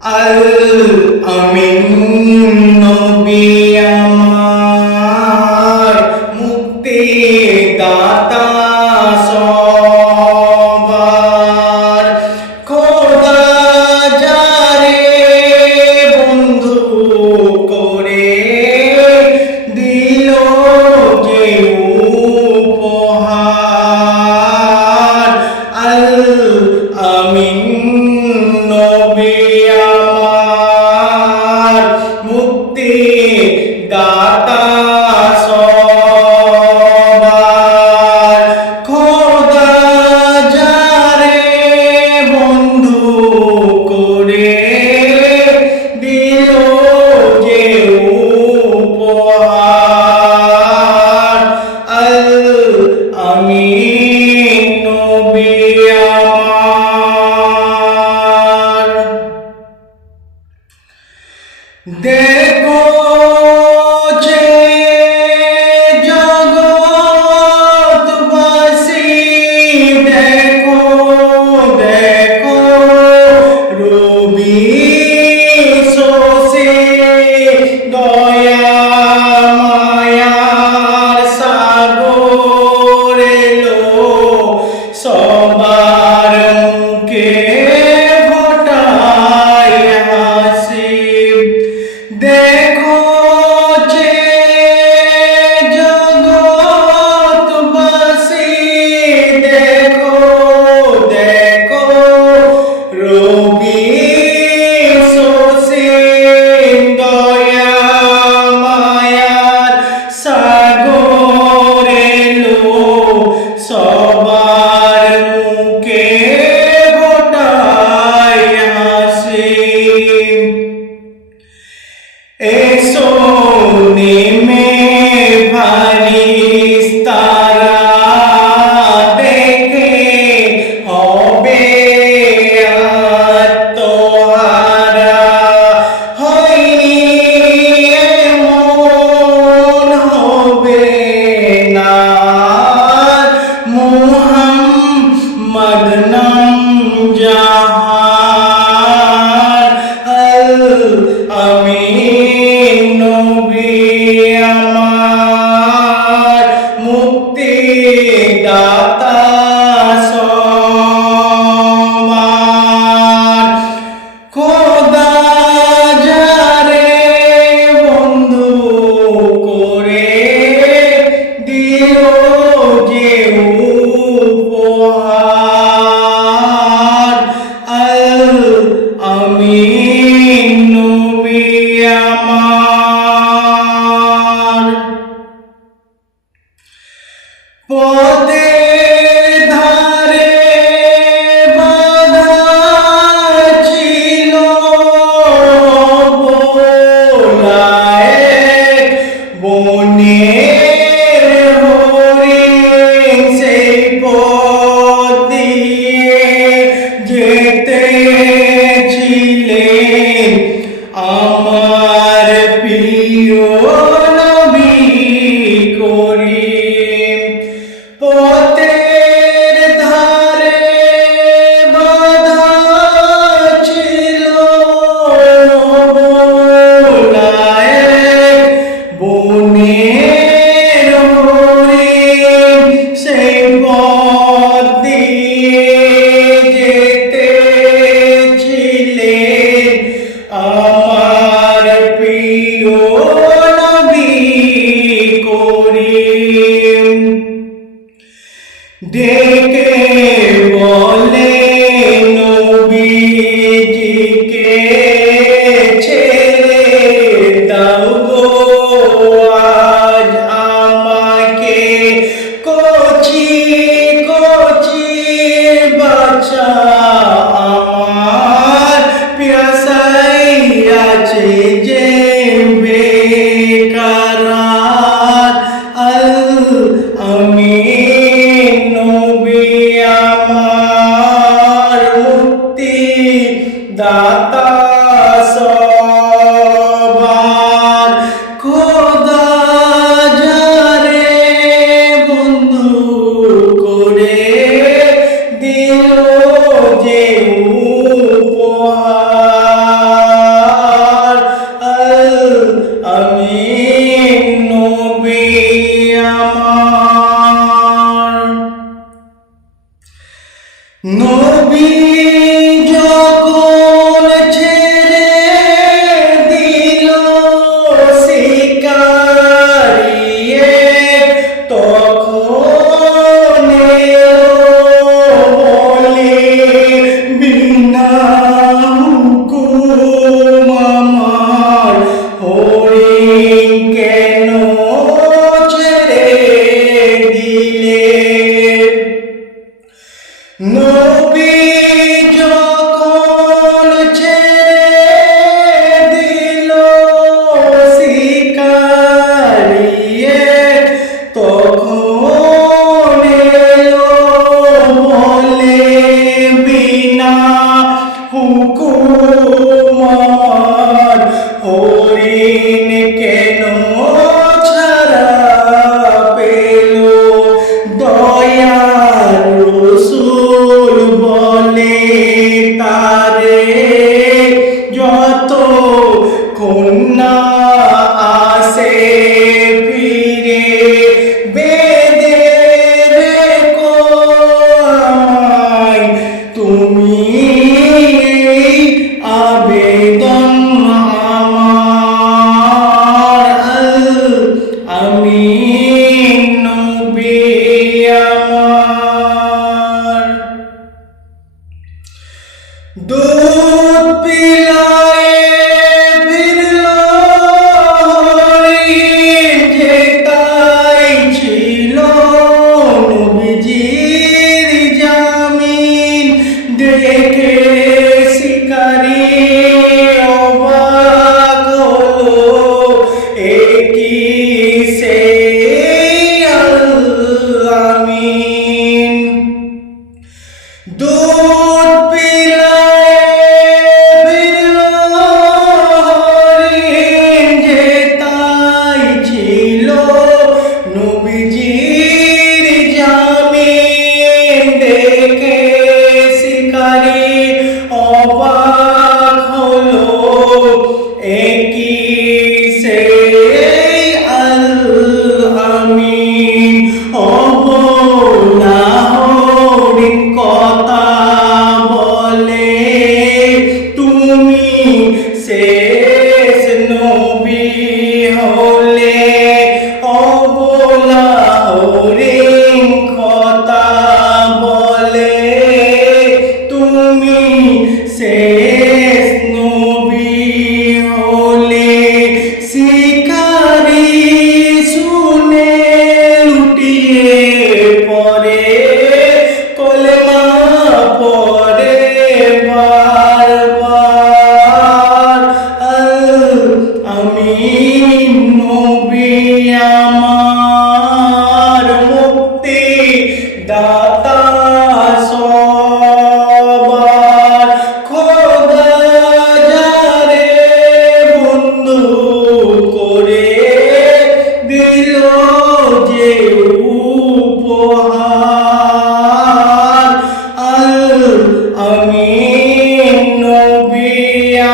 আল আমিন নবী আমার মুক্তি দাতা সবার খোদা যারে বন্ধু করে দিল যে উপহার আল আমিন নবী আমার মুক্তি দাতা সবার খোদা যারে বন্ধু করে দিল যে উপহার আল আমিন নবী আমার দেখো যে জগৎবাসী দেখো দেখো রবি শোষে দয়া মায়ার সাগর এলো সবার মুখে ফোটায় হাসি দেখো যে জগৎবাসী দেখো দেখো রবি শোষে দয়া মায়ার সাগর এলো সবার মুখে ফোটায় হাসি এসো নেমে ফারিস্তারা দেখে হবে আত্মহারা হয়নি এমন হবে না মুহাম্মদ নাম জাহান আল আমিন নবী আমার মুক্তি দাতা সবার খোদা যারে বন্ধু করে দিল যে উপহার আল আমিন নবী আমার পথের ধারে বাঁধা ছিল বোলায় বনের হরিণ সেই পথ দিয়ে যেতেছিলেন আমার প্রিয় নবী করিম পথের ধারে বাঁধা ছিল বোলায় বনের হরিণ সেই পথ দিয়ে যেতেছিলেন আমার প্রিয় নবী করিম ডেকে বলে নবীজিকে ছেড়ে দাও গো আজ আমাকে কচি কচি বাচ্চা আমার প্যাসাই আছে যে বেকারার আল আমিন নবী আমার মুক্তি দাতা সবার খোদা যারে বন্ধু করে দিল যে উপহার হুকুম আমার হরিণ কেন ছাড়া পেল দয়ার রসূল বলে তারে যত কন্যা আসে ফিরে বেদে রেখো আমায় তুমি আবেদন আমার আমিন নবী আমার দুধ পিলায়ে ফিরল যেটাই ছিল নবীজির জামিন দেখে শিকারি অবাক হলো একই সে আমিন দুধ পিলায়ে ফিরল যেটাই ছিল নবীজির জামিন দেখে শিকারি অবাক হলো একই সে আমিন অবলা হরিণ কথা বলে তুমি শেষ নবী হলে অবলা হরিণ কথা বলে তুমি শেষ নবী হলে শিকারি শুনে লুটিয়ে পরে কলেমা পরে বারবার আমিন নবী আমার মুক্তি দাতা সবার খোদা যারে বন্ধু করে দিল যে উপহার আমিন নবী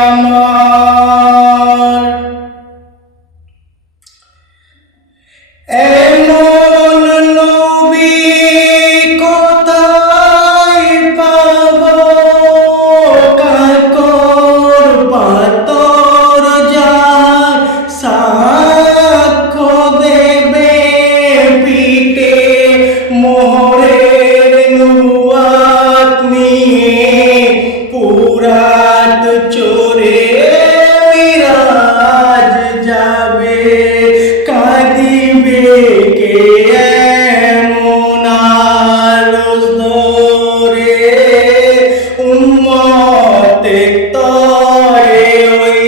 আমার এমন নবী কোথায় পাবো কাকর পাতর যার সাক্ষ্য দেবে পিঠে মোহরের নবুয়াত নিয়ে পুরাত চোরে মিরাজ যাবে কাঁদিবে কে এমন আরজ ধরে উম্মতে তরে ওই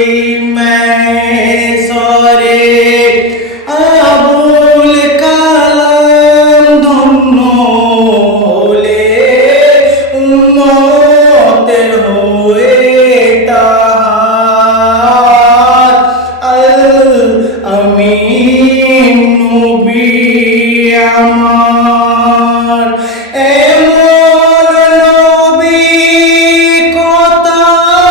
মেসরে আবুল কালাম ধন্য হলে উম্মতের হয়ে তাহার আমিন নবী আমার এমন নবী কোথায়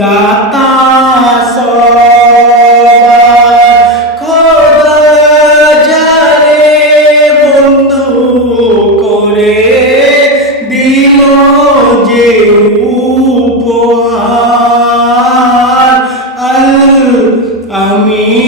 গাতা সবার খোদা যারে বন্ধু করে দিল যে উপহার আল আমি